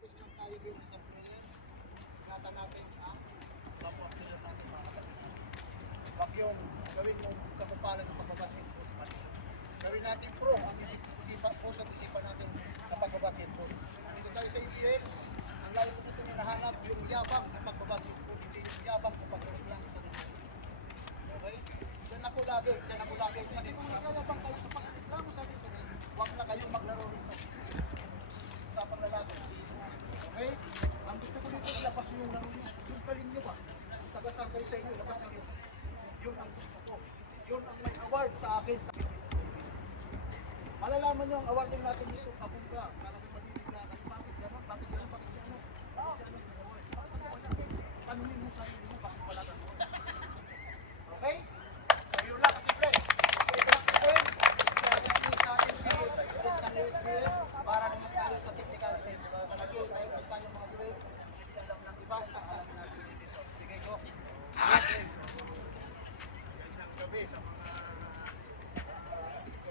mag-focus lang tayo dito sa prayer. Ingatan natin ang kapwa player natin mga kapatid. Huwag yung gawin mo kapapalan ng pagbabasketball. Gawin natin pro ang puso at isipan natin sa pagbabasketball. Dito tayo sa EPL, ang lagi ko dito hinahanap yung yabang sa pagbabasketball, hindi yung yabang sa pagbasketball lang. Okay? Diyan ako lagi. Kasi kung nagyayabang kayo sa pagbasketball, sabi ko, huwag na kayong maglaro nito. Sa panglalaki. Okay? Ang gusto ko dito, ilabas nyo yung laro nyo. Yung galing nyo ba? Tagasang kayo sa inyo, labas nyo. Yun ang gusto ko. Yun ang may award sa akin. Malalaman nyo ang award din natin dito, kabungga. Talagang magiging kayo. Bakit gano'n? Bakit gano'n? Bakit gano'n? Panunin mo sarili mo, bakit wala ka? Okay? So yun lang kasi pre. Ito lang si Ben. Kasi yung sa atin si SBL para naman tayo sa technicality. Kasi tayo mga pre, hindi alam ng iba. Alam natin dito. Sige, go. Gabi sa mga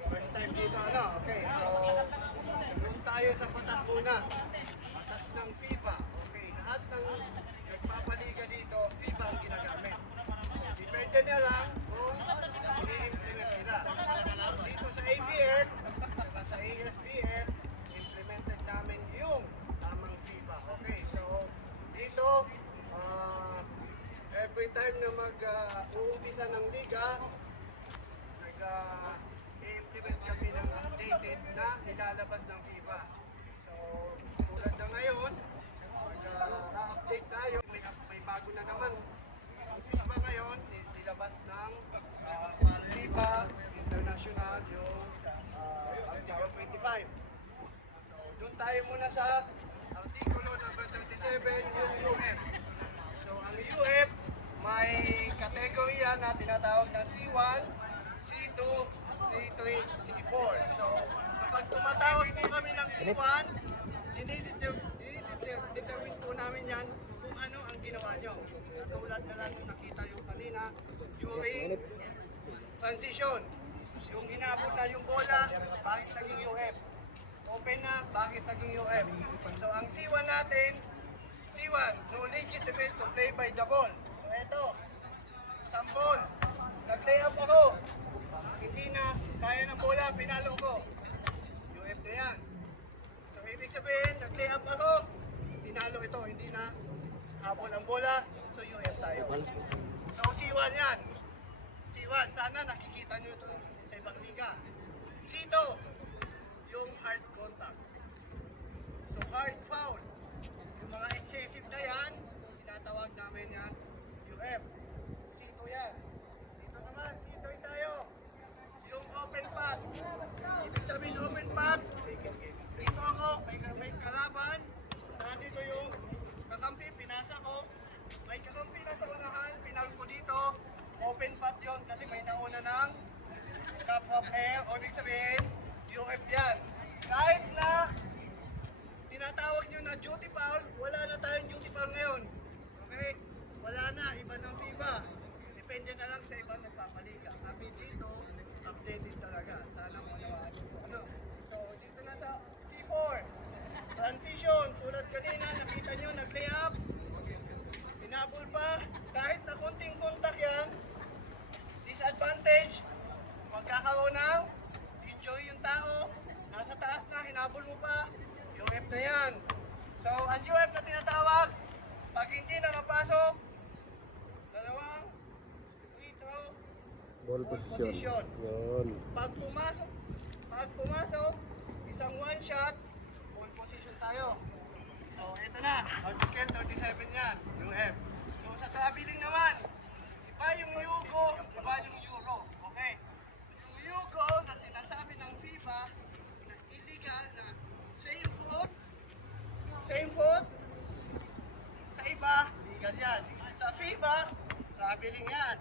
first time dito okay, so doon tayo sa batas muna, batas ng FIFA. Okay, lahat ng nagpapaliga dito FIFA ang ginagamit, depende na lang kung i-implement nila. Dito sa ABL at sa ASBL implemented namin yung tamang FIFA. Okay, so dito every time na mag-uumpisa ng liga, i-implement kami ng updated na nilalabas ng FIFA. So, tulad na ngayon, mag-update tayo, may bago na naman. Ang FIFA ngayon, nilabas ng FIFA International, yung Article 25. So, doon tayo muna sa Artikulo number 37, yung UF. So, ang UF, may kategorya na tinatawag na C1, C2, C3, C4. So, kapag tumatawag po kami ng C1, dinidetermine po namin yan kung ano ang ginawa nyo. Katulad na lang nakita yung kanina during transition. Yung hinabot na yung bola, bakit naging UF? Open na, bakit naging UF? So, ang C1 natin, C1, no legitimate to play by the ball. So, eto, sample, nag-lay up ako. Hindi na kaya ng bola, pinalo ko. UF na yan. So, ibig sabihin, nag-lay up ako, pinalo ito, hindi na habol ang bola, so UF tayo. So, C1 yan. C1, sana nakikita nyo ito sa ibang liga. C2, yung hard contact. So, hard foul. Yung mga excessive na yan, tinatawag namin yan UF. C2 yan. Dito naman, C3 tayo. Yung open path. Ibig sabihin open path. Dito ako, may kalaban. Nandito yung kakampi, pinasa ko. May kakampi na sa unahan, pinal ko dito. Open path yun kasi may nauna ng cup of air. O ibig sabihin, UF yan. Kahit na tinatawag nyo na duty foul, wala na tayong duty foul ngayon. Okay? Wala na, iba ng FIFA. Depende na lang sa ibang nagpapaliga. Kami dito, updated talaga. Sana manawaan nyo. So, dito na sa C4. Transition, tulad kanina, nakita nyo, nag-lay up. Pinabol pa. Kahit na konting kontak yan, disadvantage, magkakaroon ng injury yung tao. Nasa taas na, hinabol mo pa. UF na yan. So, ang UF na tinatawag, pag hindi nakapasok, dalawang free throw, ball position. Pag pumasok, isang one shot, ball position tayo. So, ito na, Article 37 yan, UF. So, sa traveling naman, iba yung Yugo, iba yung Euro. Okay? Yung Yugo na sinasabi ng FIFA, na illegal na same foot, sa iba, legal yan. Sa FIBA, traveling yan.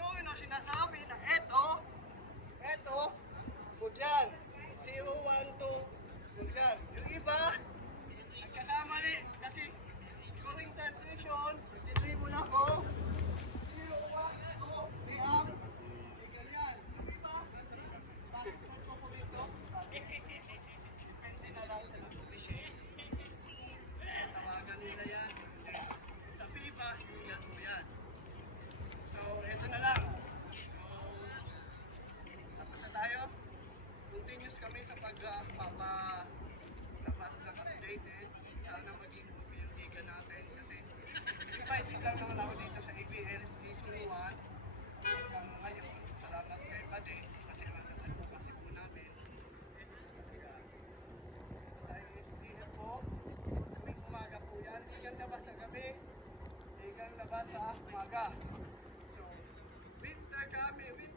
Yung sinasabi na eto, good yan. 0, 1, 2, good yan. Yung iba, nagkakamali kasi during translation, nagtitribon ako, 0, 1, 2, 3 up, legal yan. Yung iba, bakit nagkukumento? Depende na lang sa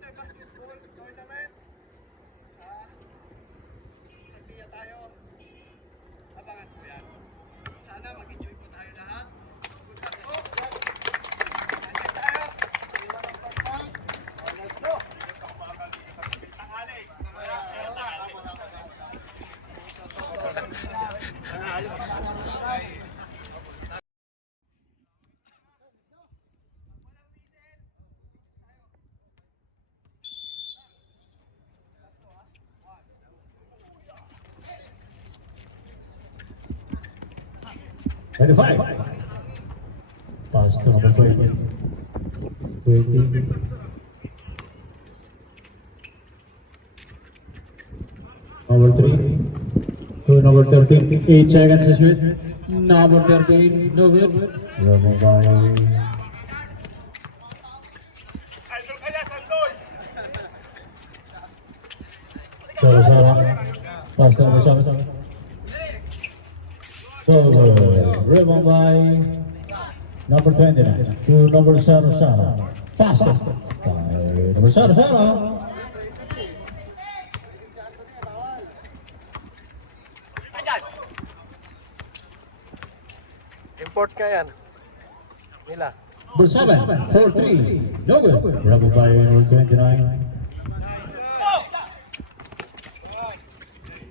Cavite Basketball Tournament. Sa Pia tayo. Abangan po yan. Sana mag-enjoy po tayo lahat. Good luck po. Enjoy tayo. Let's go. Five. Pass to number 20. 20. Number 3. To number 13. 8 seconds to shoot. Number 13. No good. Rubber by. Sarah. Pass to number 7. Rebound by number 29 to number Sarah. Basket by number Sarah. Import ka yan. Nila. Number 7, 4-3. No good. Rebound by number 29.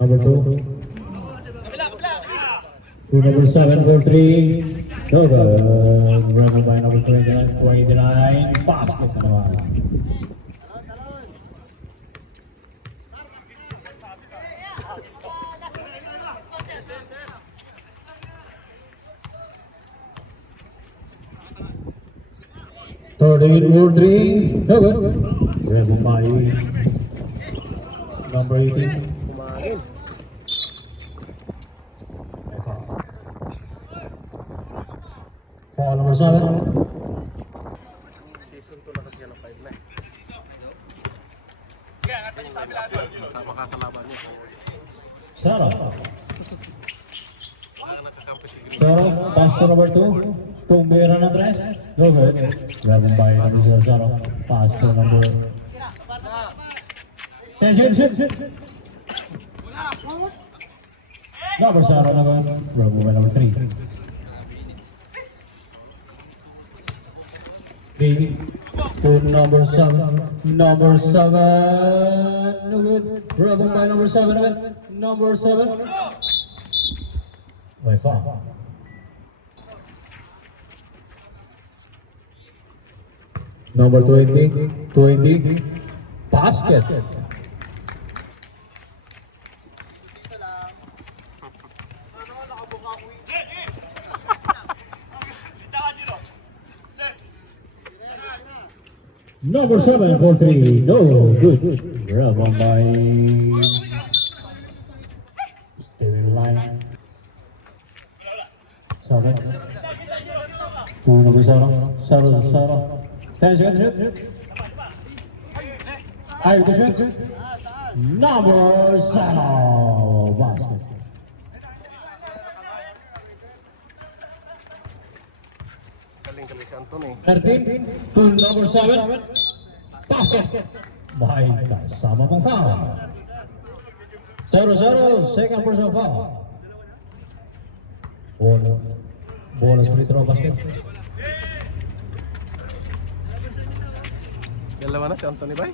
Number 2. To number 7, 4-3. No good. Rebound by number 29. Basket naman. Third 4-3. No good. Rebound by number 18. Kumangin. Foul number 7. Season 2 na kasi yan ang 5 na eh. Makakalaban niya. Sarah. Wala ka nakakampi si Green. Sarah, pass to number 2. Tumbera na tres. No good. Rebound by number 0. Sarah. Pass to number 10. Shoot. Number Sarah naman. Rebound by number 3. To number 7. Number 7. No good. Rebound by number 7 again. Number 7. By foul. Number 20. Basket. Number 7 for 3. No good. Rebound by Steven line. 7. To number 7. Sarah. 10 seconds. Ayun to shoot. Number 7. Basket. Galing si Anton eh. 13 to number 7. Basket. Bahay kasama pang foul. 0-0. Second personal foul. Bonus free throw basket. Dalawa na si Anthony Bay.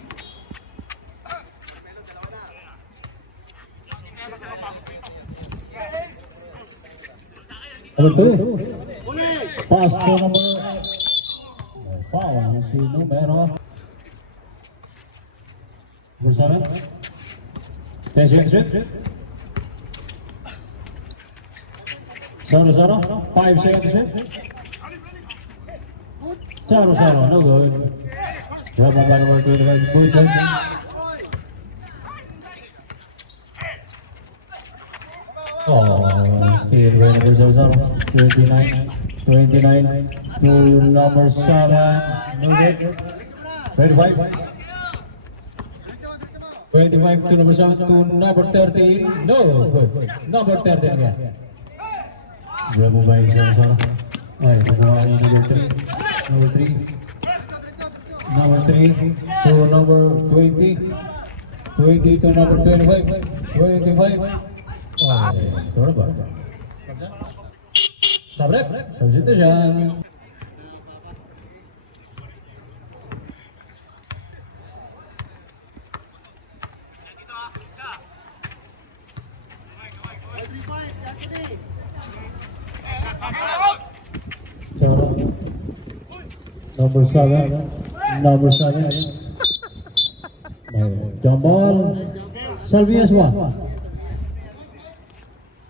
Number 2. Pass to number. Foul si numero. Number 7. 10 seconds. 0-0. 5 seconds. 0-0. No good. Rebound by number 25. Boyton. Still number 0-0. 29 to number 7. No good. 25. 25 to number 7 to number 13. No good. Number 13 again. Rebound by 0-0. Ay, number 3. Number 3. number 3 to number 20. 20 to number 25. 25. Oh, sorry ba? Sabrek, substitution. So, number 7. Number 7. Jump ball. Salvias 1.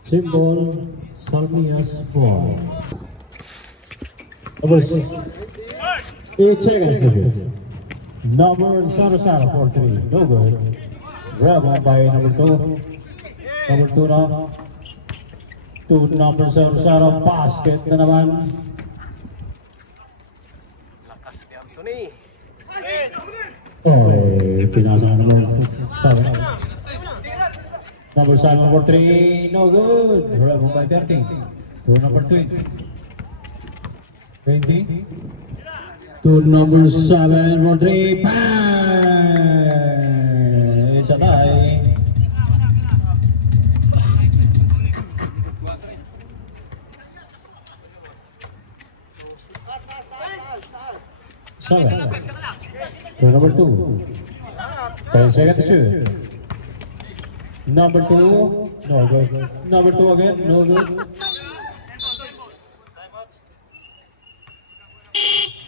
Symbol Salmias ball. Number 6. 8 seconds to go. Number Sarasara for 3. No good. Grab on by number 2. Number 2 now. To number Sarasara. Basket na naman. Lakas ni Anthony. Oh, pinasa na naman. Number 7, number 3, no good. Grab on by 30. To number 3. 20. To number 7, number 3, bang! It's a tie. Seven. To number 2. 10 seconds to shoot. Number 2, no good. Number 2 again, no good.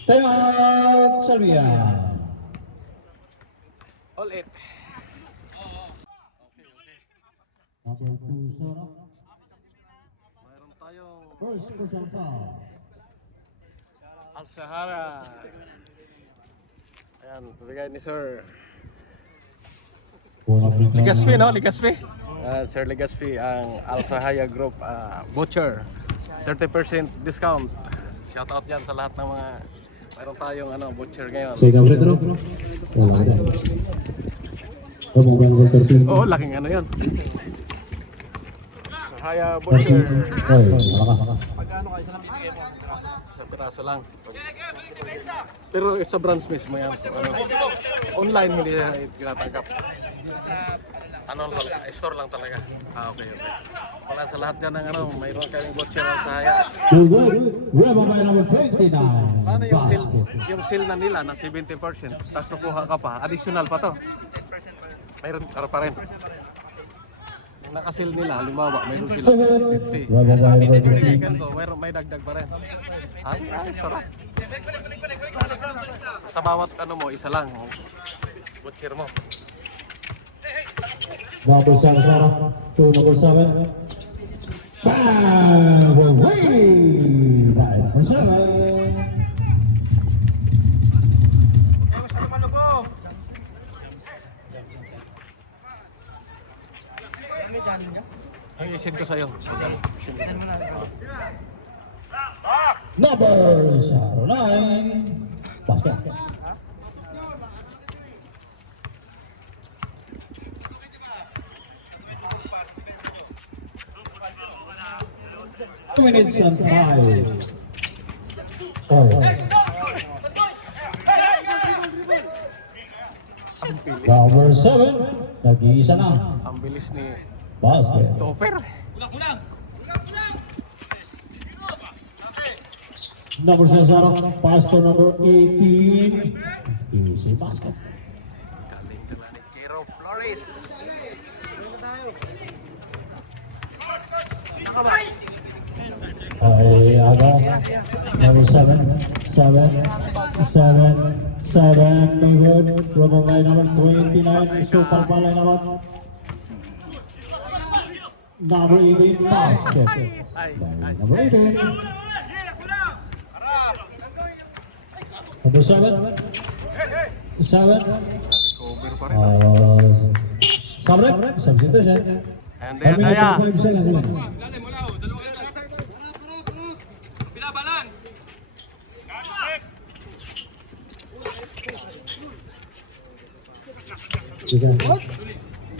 Tayo, Salvia. All it. Number 2, Sara. Mayroon tayong First person foul. Al-Sahara. Ayan, bigay ni Sir Legaspi, no? Legaspi. Sir Legaspi, ang Al-Sahaya Group Butcher. 30% discount. Shout out yan sa lahat ng mga mayroon tayong butcher ngayon. Sige, Bretro. Wala ka dyan. Mobile 13. Oo, laking yun. Sahaya Butcher. Ay, wala ka. Sa piraso lang. Pero sa branch mismo yan. So, online hindi tinatanggap. Store lang talaga. Okay. Wala sa lahat yan ng mayroon kayong butcher ang Sahaya. No good. Rebel by number 29. Paano yung sale na nila na 70%, tapos nakuha ka pa, additional pa to. Mayroon pa rin. Yung nakasil nila, halimbawa, mayroon sila 50. Rebel by number Yung 13. second ko, may dagdag pa rin. Ay, sarap. Sa bawat isa lang, butcher mo. Number 7, Sara. To number 7. Bang! Away! By number 7. Ay, isin ko sa'yo. Number 09. Basket. Minutes and 5. Oh. Ang bilis. Number 7. Nag-iisa na. Ang bilis ni Basket. Toffer. Number 7, Sara. Pass to number 18. Easy basket. Galing na ni Jero Flores. Ay, aga. Number 7. 7. 7. No good. Rubber line number 29. Super palay naman. Number 18. Basket. Ay. Number 18. Number 7. 7. Cover pa rin. Sabrek. Substitution. And then, Daya. 5 seconds remaining.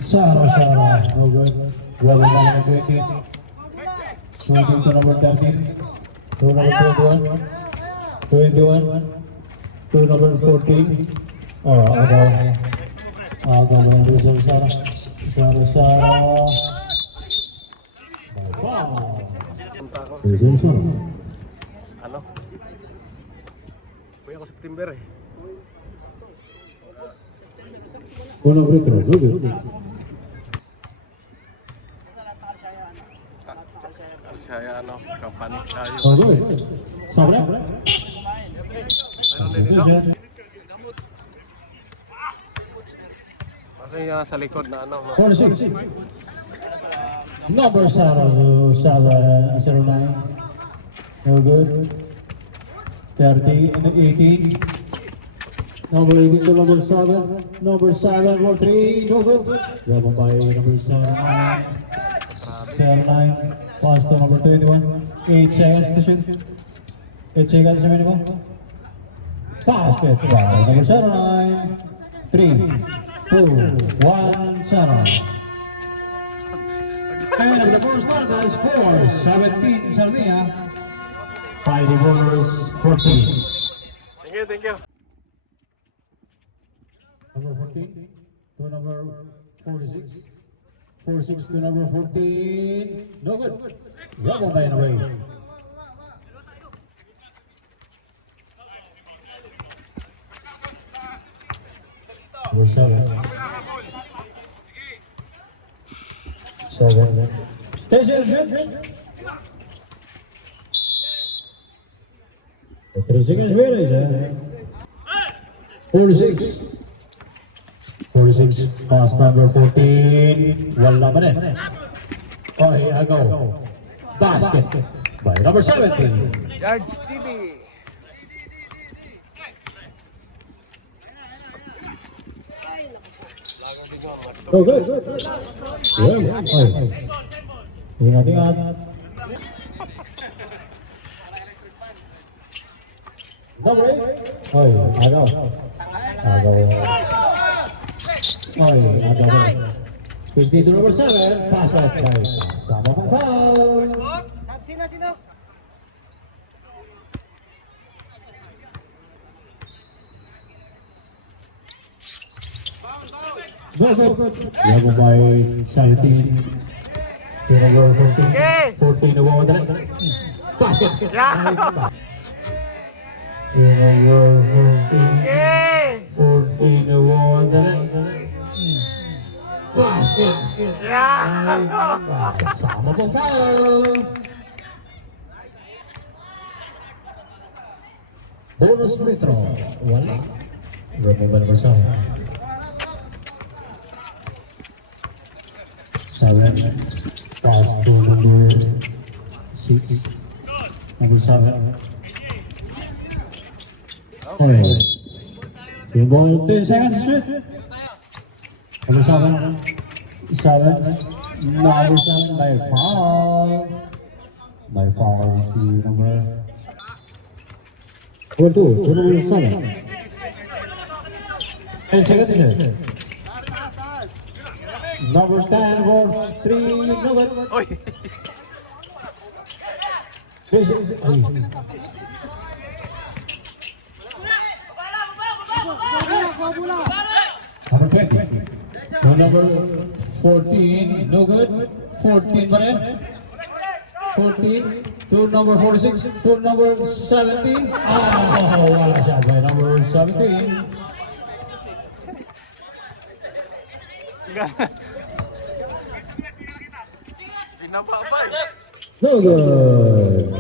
Sara, no good. Rubber line number 20. Swinging to number 13. To number 21. 21. to number 14. Agaw. Agaw by number Sarasara. Sarasara. Punta ako. Sarasara. Ano? Uwi ako September eh. Uno free throw. Good. Saya ano, company tayo. Okay. Sobre. Mayroon din dito. Kasi sa likod na ano. 46. Number 09. No good. 30 and 18. Number 18 to number 7. Number 7 for 3. No good. Grab by number 7. 7-9. Pass to number 21. 8 seconds to shoot. 8 seconds minimum. Basket by number 7-9. 3, 2, 1, 7. And the first quarter is 4-17 Sarnia. By the Warriors 14. Thank you. Number 14 to number 46. 46 to number 14. No good. Rubble by away. Number 7. 7. Hey, shoot. 3 seconds really, 46. 46, pass number 14. Wala pa rin. Okay, Agaw. Basket by number 17. George TV. Oh, good. Yeah, ay. Ingat. Number 8. Ay, Agaw. Ay, Agaw. 50 to number 7. Basket by Sama pang foul. Sino? Good. Level by 17. To number 14. 14 na wawa dala. Basket. Yeah. To number 14. 14 na wawa dala. Basket. Sama pang foul. Bonus free throw. Wala. Remove number 7. 7. Pass to number 6. Number 7. Okay. Yung ball, 10 seconds to shoot. Number 7. 7. Number 7 by foul. By foul to number 2. To number 7. 10 seconds to shoot. Number 10 for 3. No good. Oy. Number 20. To number 14. No good. 14 pa rin. 14. To number 46. To number 17. Wala siya by number 17. Pinababay. No good.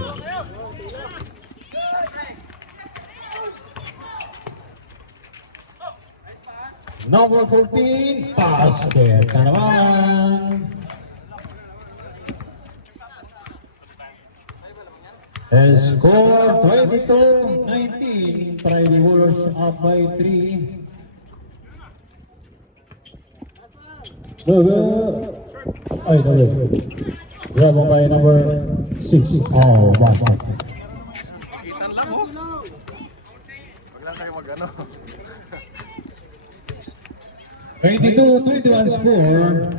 Number 14, basket na naman. And score 22-19. Friday Warriors up by 3. No good. Ay, no good. Grab by number 6. Oh, basket. Kitan lang oh. Wag lang kayo mag-ano. 22-21 score.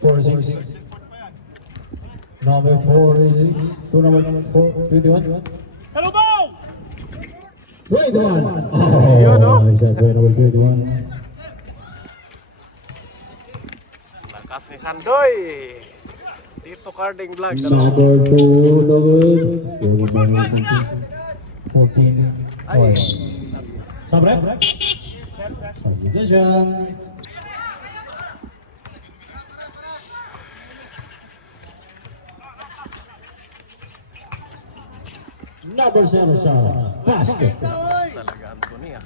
4-6. Number 4 is to number 4, 21. Hello, Bo! 21. Yun, no? Shot by number 21. Lakas ni Sandoy. Tito Carding Vlog. Number 2, no good. Rebound by number 14. Ay. Sabre. Substitution. Number 7, basket. Talaga Anthony ah.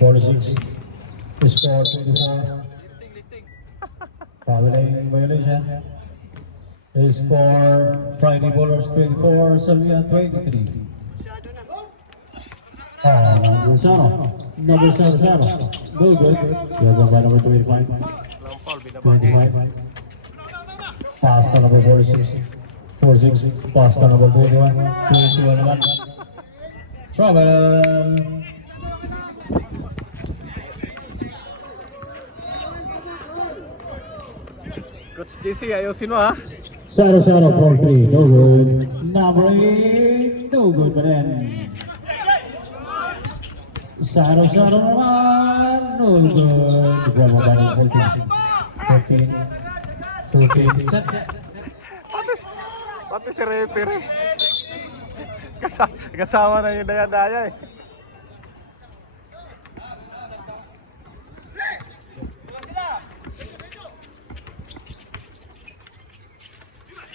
46. Score 24. Fouling violation. Is for Friday Bowlers 24, Sylvia 23. Rosano. Number 7. No good. Rebound by number 25. Walang foul, binabaki. 25. Pass to number 46. 46. Pass to number 21. 22 naman. Trouble. Coach JC, ayusin mo ha. 0 for 3. No good. Number 8. No good pa rin. 0 naman. No good. Rebound by number 14. 15. Pati si referee. Kasama na yung daya-daya eh.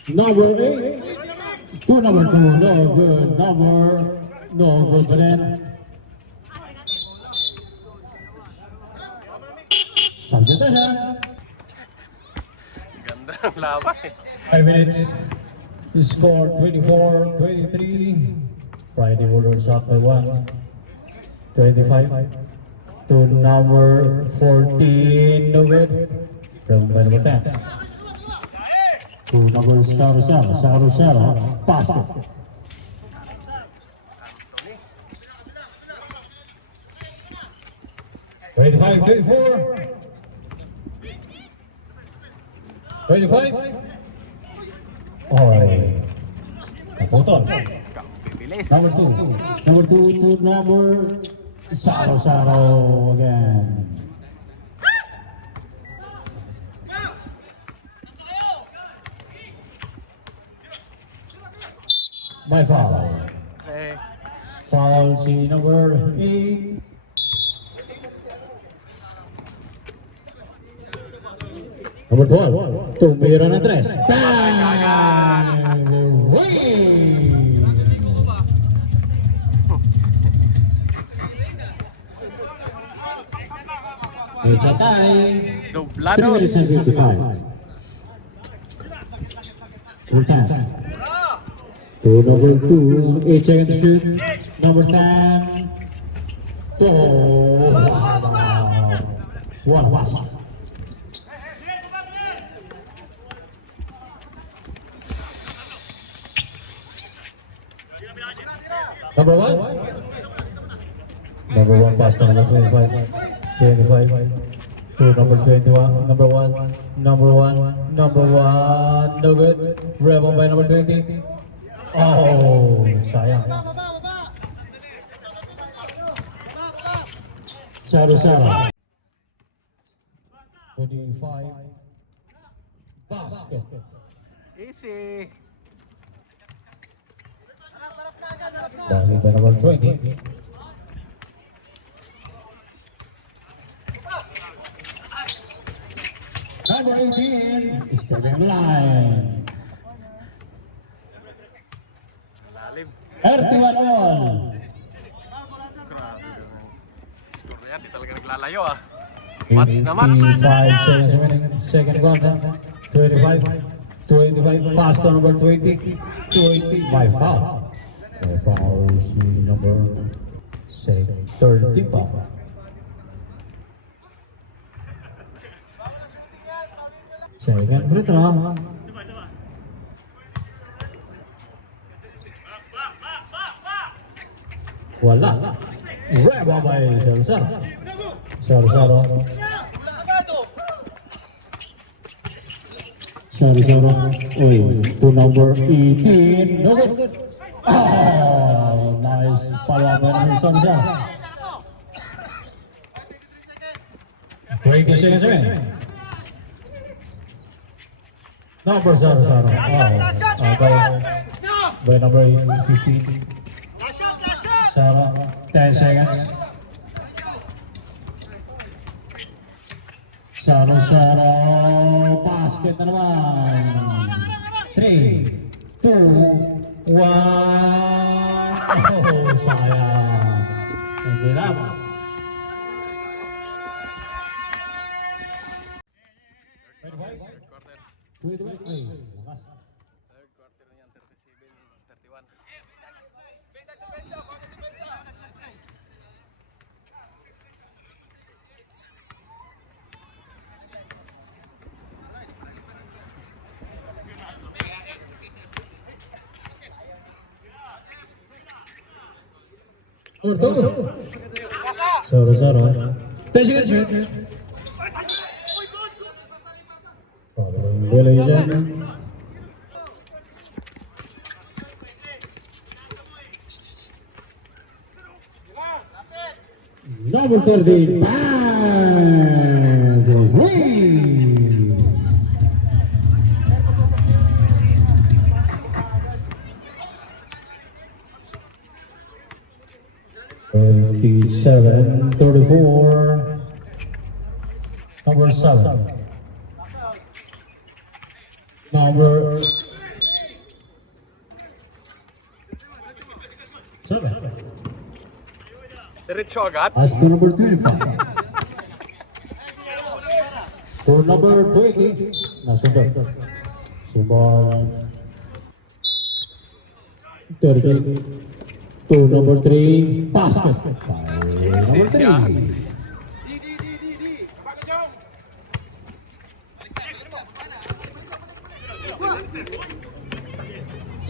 Number 8 to number 2, no good. No good pa rin. Substitution. Ganda ng laban eh. 5 minutes. Score 24-23. Friday Bulldogs shot by 1. 25 to number 14, no good. From by number 10. To number 0, basket. Anthony. 25-24. 25. Oy. Naputol. Bibilis. Number 2. Number 2 to number 0 again. My foul. Eh, Foul si number 8. Number 12. Tumira na 3. Bang! Win! It's a tie. 3 Doblados. minutes and 55. Number 10. To number 2, 8 seconds to shoot. Number 10. Oh, what a pass. Number 1. Number 1 pass to number 25. 25. To number 21. Number 1. Number 1. Number 1. No good. Rebound by number 20. Oh, sayang. 0-0. 25. Basket. Easy. Bali by number 20. Number 18 is stepping line. Lalim. 31 all. Grabe naman. Score yan, di talaga naglalayo ah. Match na match. 5 seconds remaining. Second quarter. 25. 25. Pass to number 20. 20 by foul. By foul si number 30 pa. Second free throw. Wala. Rebound by Salazar. Salazar. Oy, to number 18. No good. Oh, nice follow-up by number Sonja. 20 seconds in. Number 0. By number 15. Sarah, 10 seconds. Sarah, basket na naman. 3, 2, 1. Oh, sayang. Hindi naman. Third quarter. Third quarter niyan, 37-31. Sarah. 10 seconds. Boleh je. Number 30. Win. 37-34. Number 7. Number 7. Diretso agad. As to number 35. For number 20. Nasunod. Sumbang 30. To number 3. Basket. Number 3.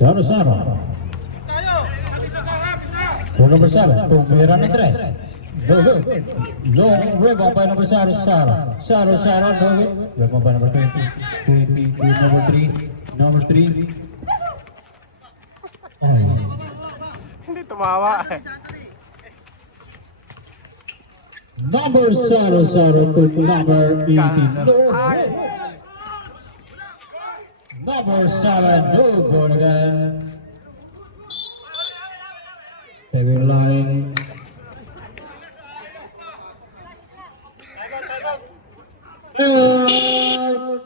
Sarah. For number 7, Tumira na tres. No, rebound by number Sarah. No good. Rebound by number 20. Number 3. Oh. Hindi tumawa. Number Sarah to number 18. Number 7, no good again. Stepping line.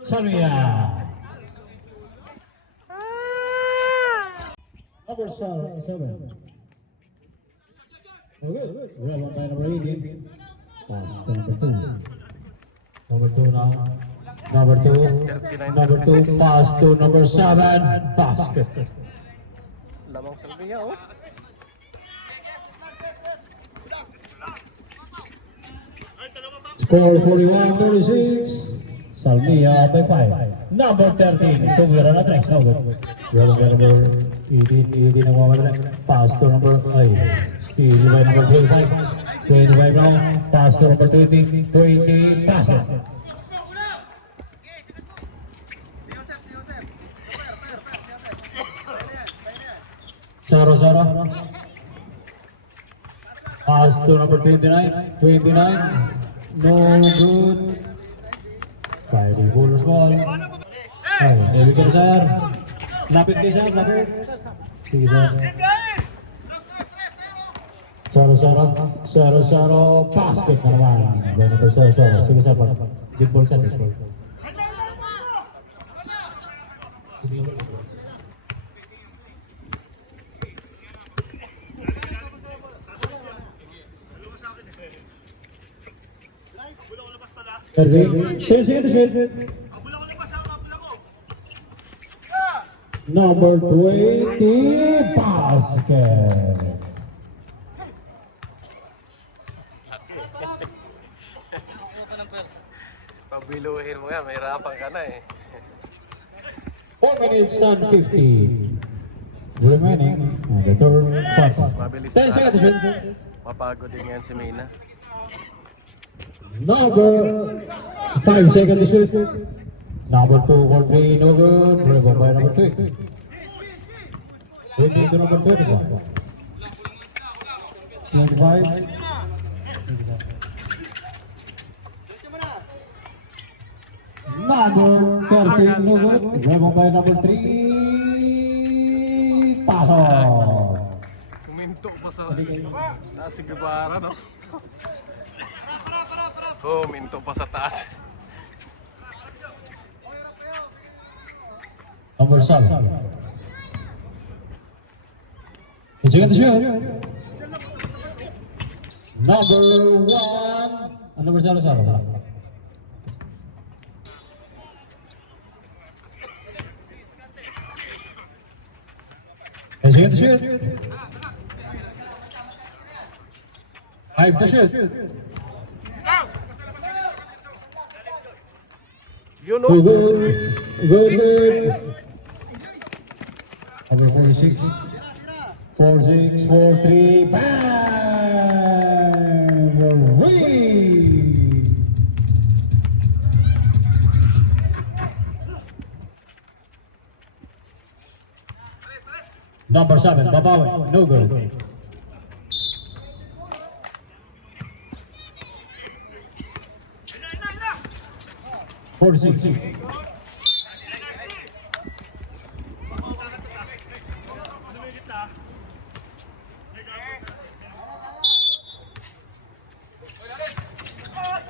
Samia. Number 7. Okay, rebound by number 18. Pass to number 2. Number 2 now. Number 2, pass to number 7, basket. Lamang Salvia, oh. Score 41-36. Salmia by 5. Number 13, Tumira na tres. No good. Number 18 ang mamadala. Pass to number 5. Steal by number 25. 25 now. Pass to number 20. 20, basket. Sarah. Pass to number 29. No good. Fighting for the ball. Oh, David Garzar. Lapit kay Sir, lapit. Sige Sir. Sarah. Basket na naman. Ganun kay Sarah. Sige Sir, good ball Sir. Number 20, basket. Pabiluhin mo yan, may hirapan ka na eh. 4 minutes and 15 remaining on the third quarter. Mabilis 10 na. seconds. Mapagod din yan si Mina. Number 5 seconds to shoot. Number 2 for 3, no good. Rebound by number 3. Switching to number 21. 25. Number 13, no good. Rebound by number 3. Pasok. Kuminto pa sa taas si Guevara, no? Oh, minto pa sa taas. Number 7. He's going to shoot. Number 1. Number 0. He's going to shoot. 5 to shoot. You know? Good. Number 46. 4-6, 4-3, bang! Win! Number 7, Babawi, no good. Forty-six.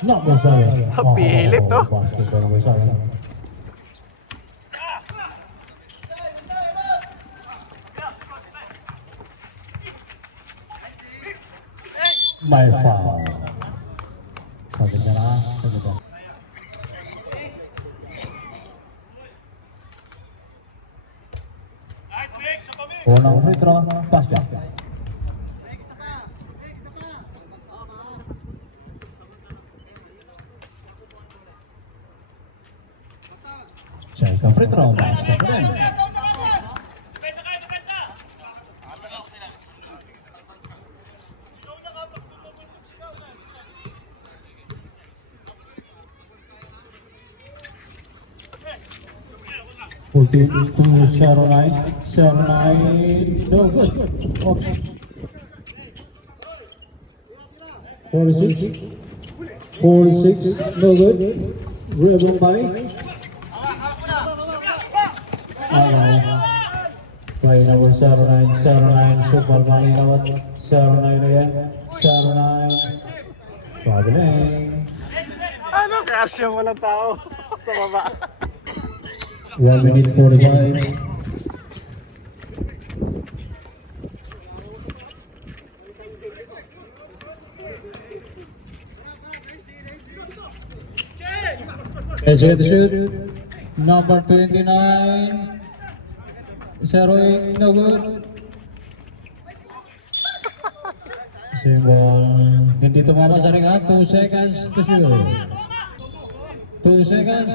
Number 7. Napilit, to. Basket by number 7. May foul. Sabi niya na. Unang free throw, basket. Second free throw, basket rin. Putting to 09, no good. Oops. 46, no good. Rebound by. Play number 09, super money number 09 again, 09. Struggling. Ano kasya walang tao sa baba? 1 minute 45. Let's get the shoot. Number 29. 08, no good. Simbol. Hindi tumama sa ring, 2 seconds to shoot. 2 seconds.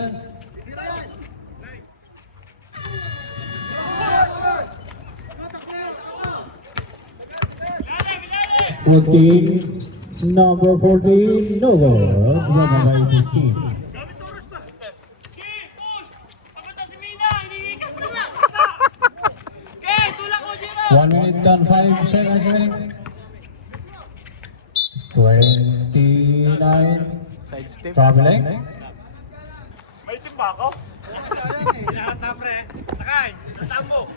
14, number 14, no good. Rebound by 15. One minute and 5 seconds remaining. 29. Side step. Traveling. May timba ako? Hinahata pre. Takay, tambo.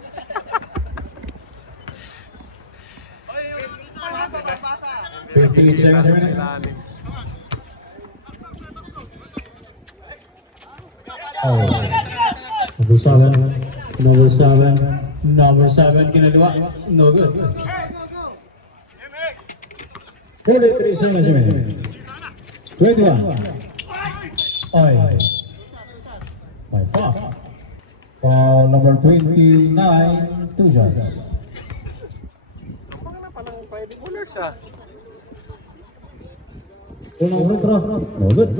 Oy, basa. 15 seconds Sa remaining. ilalim. Oh. Number 7, kinaliwa. No good. 43 seconds remaining. 21. Oy. My foul. Foul number 29, 2 shots. Tumpang na palang pwede bullers ah. Unang free throw. No good.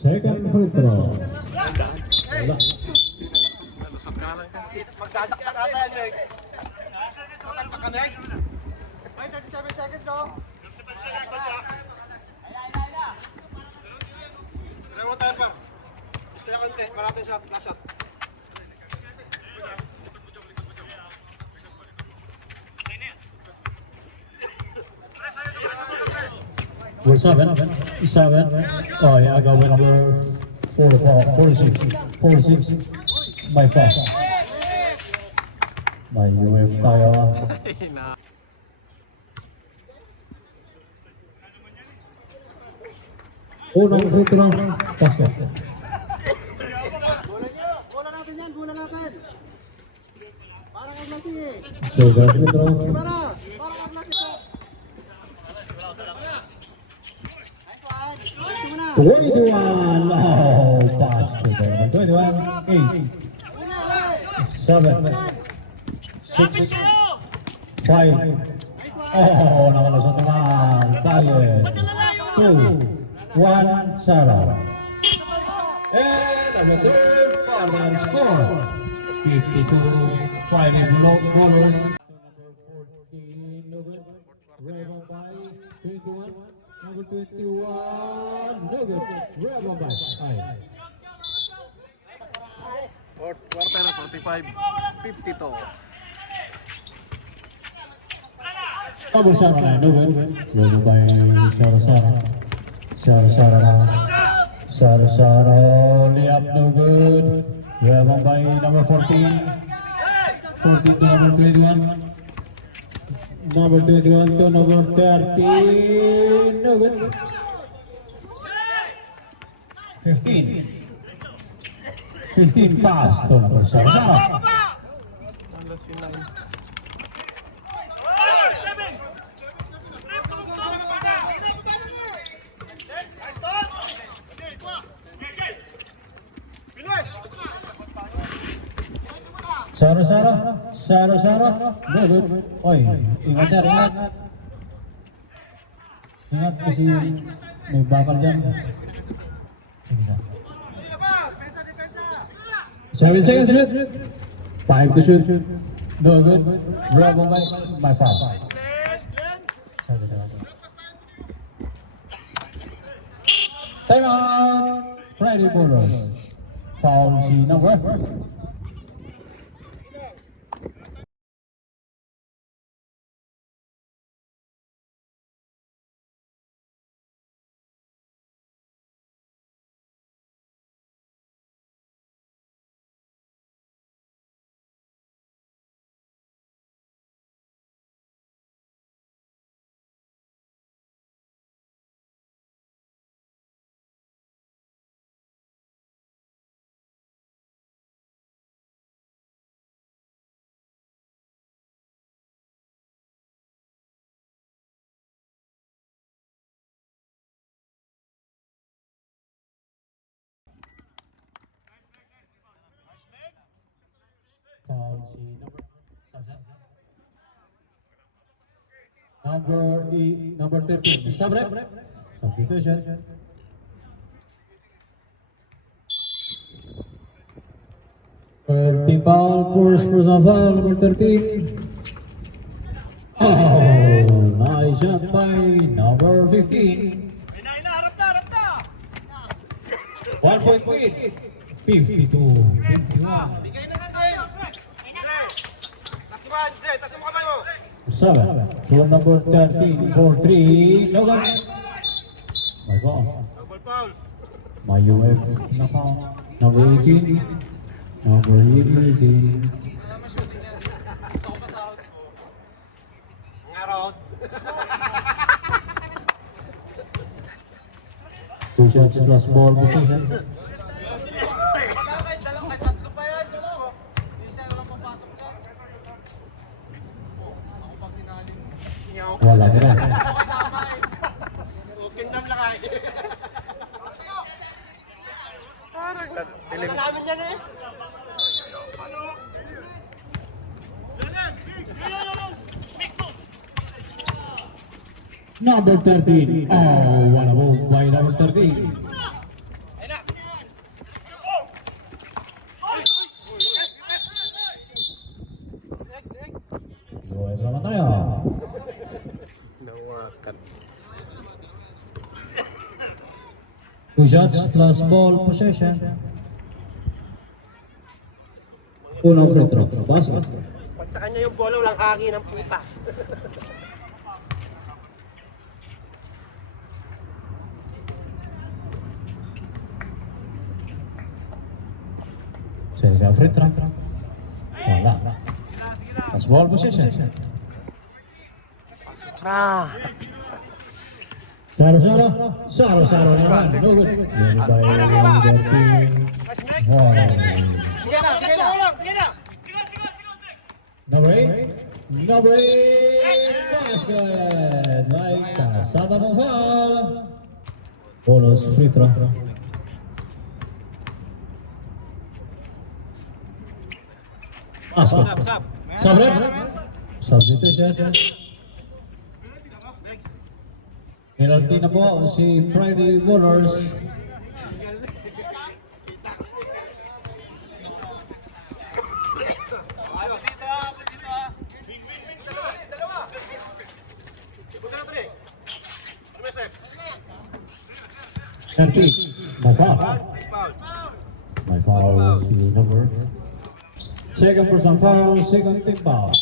Second free throw. Wala. Nalusot ka lang. Magdadaktak ata yan, Leg. Saan pa kami? May 37 seconds, oh. Alam mo tayo pa. Gusto niya konti. Parating shot. Last shot. Number 7. Oh, yeah, I go with number 46. 46. By far. By UF tayo. Na. Unang free throw. Basket. Bola natin yan, bola natin. Para kay Blasi eh. Sugar free throw. Para kay Blasi po. Nice one. Gusto mo na. 21. Oh, pass to them. 21. 8. 7. 6. 5. Oh, nakalusot naman. Target. 2. 1. Sarah. And number 3. Farman score. 52. Friday below ballers. Number 14. No good. Rebel by 21. Number 21. No good. Rebel by 5. Quarter 45, 52. Double shot na, no good. Rebel by Sara, layup no good. Rebel by number 14. 14 to number 21. Number 21 to number 13. No good. 15. 15 pass to number Sara. Alas yun lang. Sara. No good. Oy, ingat sir, ingat. Ingat kasi may bakal dyan. Sige, sir. 7 seconds shoot. 5 to shoot. No good. Bravo by foul. Time out. Friday Bullers. Foul si number. Foul si number 13. Sabre. Substitution. Foul, force personal foul, number 13. Oh, nice shot by number 15. 1 point lead. 52. 51. 7 to number 13 for 3. No good. My God. My UF na foul. Number 18. Number 18. Two shots plus ball position. Wala ka na. Kingdom lang ay. Parang dilim. Namin yan eh. Number 13. Oh, what a move by number 13. Joel naman tayo. Nawakan. Two shots plus ball possession. Unang free throw. Basket. Pag sa kanya yung bola, walang hangin ng puta. siya free throw. Wala. That's ball position. Na. Saro naman. No good. Yan by number 2. Number 8. Number 8. Basket. Baik, kasama mong foul. Bonus free throw. Basket. Substitution. Penalty na po si Friday Boners. Santi, my foul. My foul si number. Second person foul, second team foul.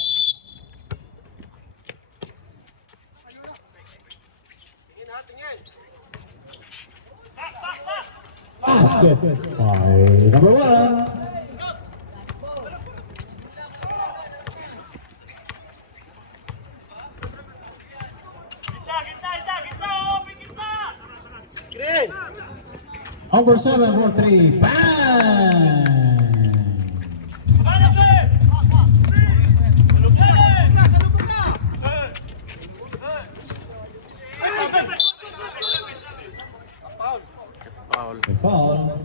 Basket by number 1. Number 7 for 3. Bang! Foul. The foul.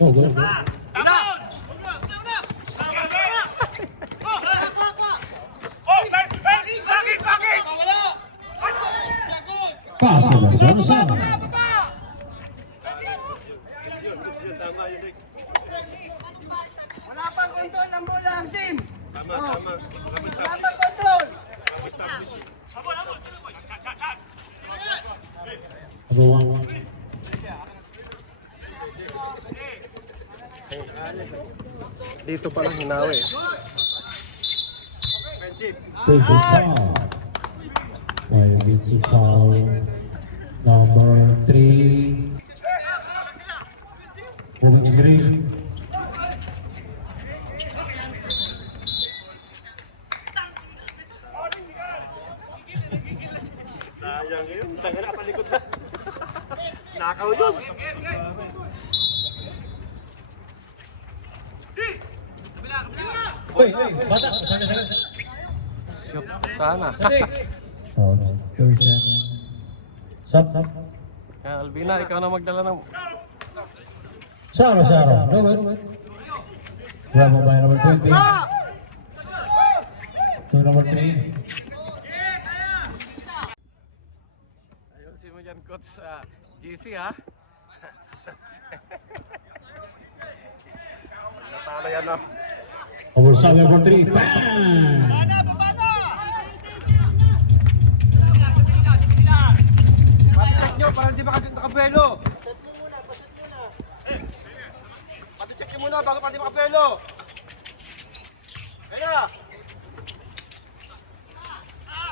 Oh, good. Basket by Saro. Wala pang kontrol ng bola ang team. Tama. Wala pang kontrol. Number 1. Dito pa lang hinawi. Big foul. By Vincent foul. Number 3. Moving green. Sayang yun. Tanga na palikot na. Nakaw yun. Hey, bata, sana. Shoot sana. Substitution. Sub. Yan, Albina, ikaw na magdala ng... Saro. No good. Grab by number 20. To number 3. Ayun si mo dyan, Coach GC, ha? Natalo yan, no? Number 7 for 3. Bang! Pati-check nyo para hindi makapelo. Pati-check nyo muna bago para hindi makapelo. Kaya.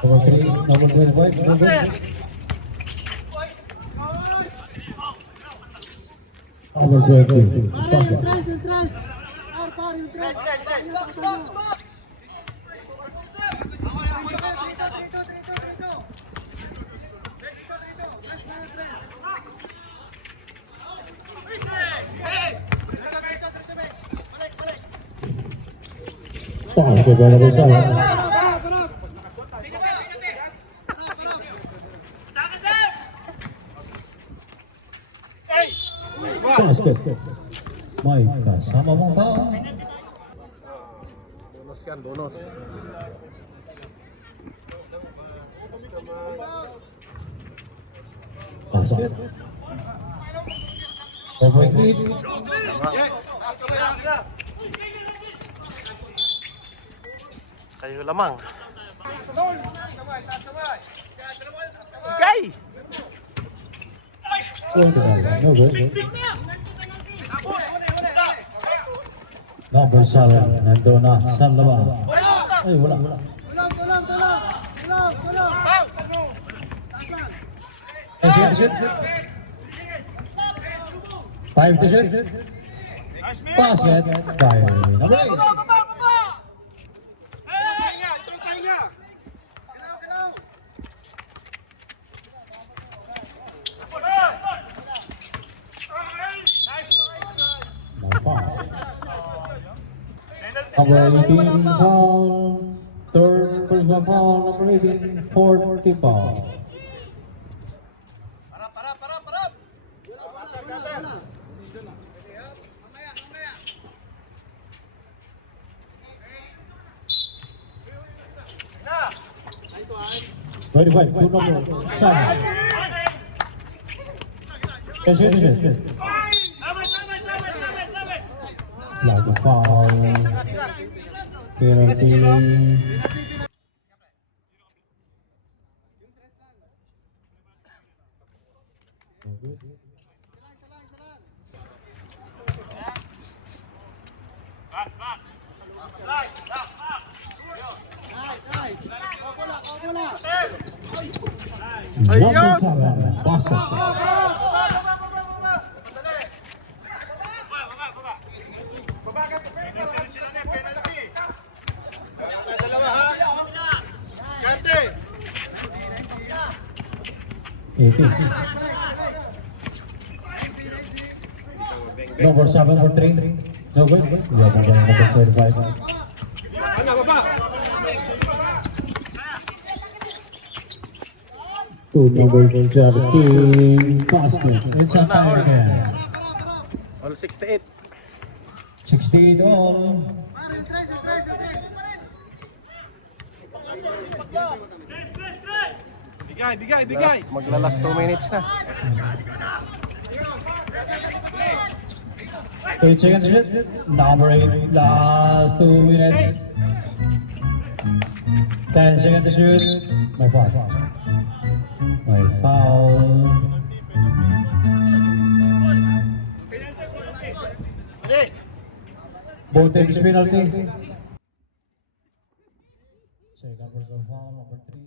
Number 3. Number 25. No good. Number 20. Basket. Entrance. Par, entrance. Box. Basket by number 7. Basket. May kasama mong foul. Bonus yan, bonus. Basket. 4-point lead. Kayo lamang. Okay! No good. Number 7. Nandun na sa laban. Ay, wala. Tulong. to shoot. 5 to shoot. Basket by number 8. No foul. Number 18 foul. Third personal foul. Number 18, 40 foul. Very fine. Two number 7. Yes. Like a foul. Penalty. Number 7, Boston. Gante! 18. Number 7 for 3. No good. Number 35. Ano, baba? To number 17, basket. It's a tie again. All 68. 68 all. Bigay! Maglalas 2 minutes na. 8 seconds hit. Number 8, last 2 minutes. 10 seconds to shoot. My foul. My foul. Both teams penalty. Second personal foul, number 3.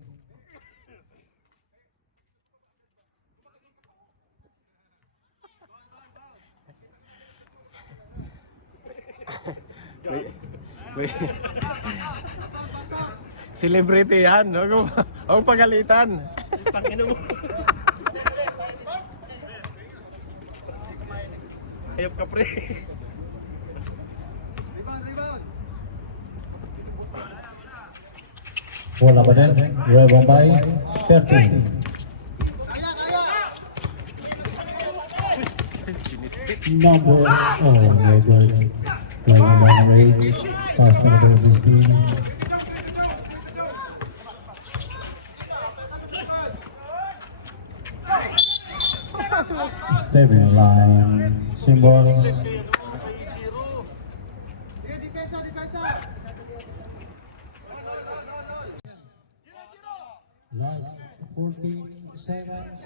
Wait. Celebrity yan. Huwag pagalitan. Tangina mo. Ayop ka, pre. Wala pa din. Rebound by 13. Number, oh my God. Like number 8. Pass number 15. Stepping line. Symbol. Last 14 seconds.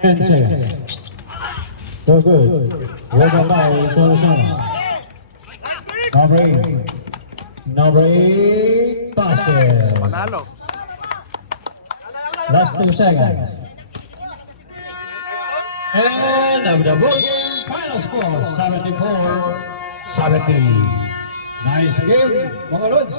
Ten seconds. So good. Welcome by Solution. Number 8. Number 8. Basket. Panalo. Last 2 seconds. And of the ball game, final score 74-70. Nice game, mga Lods.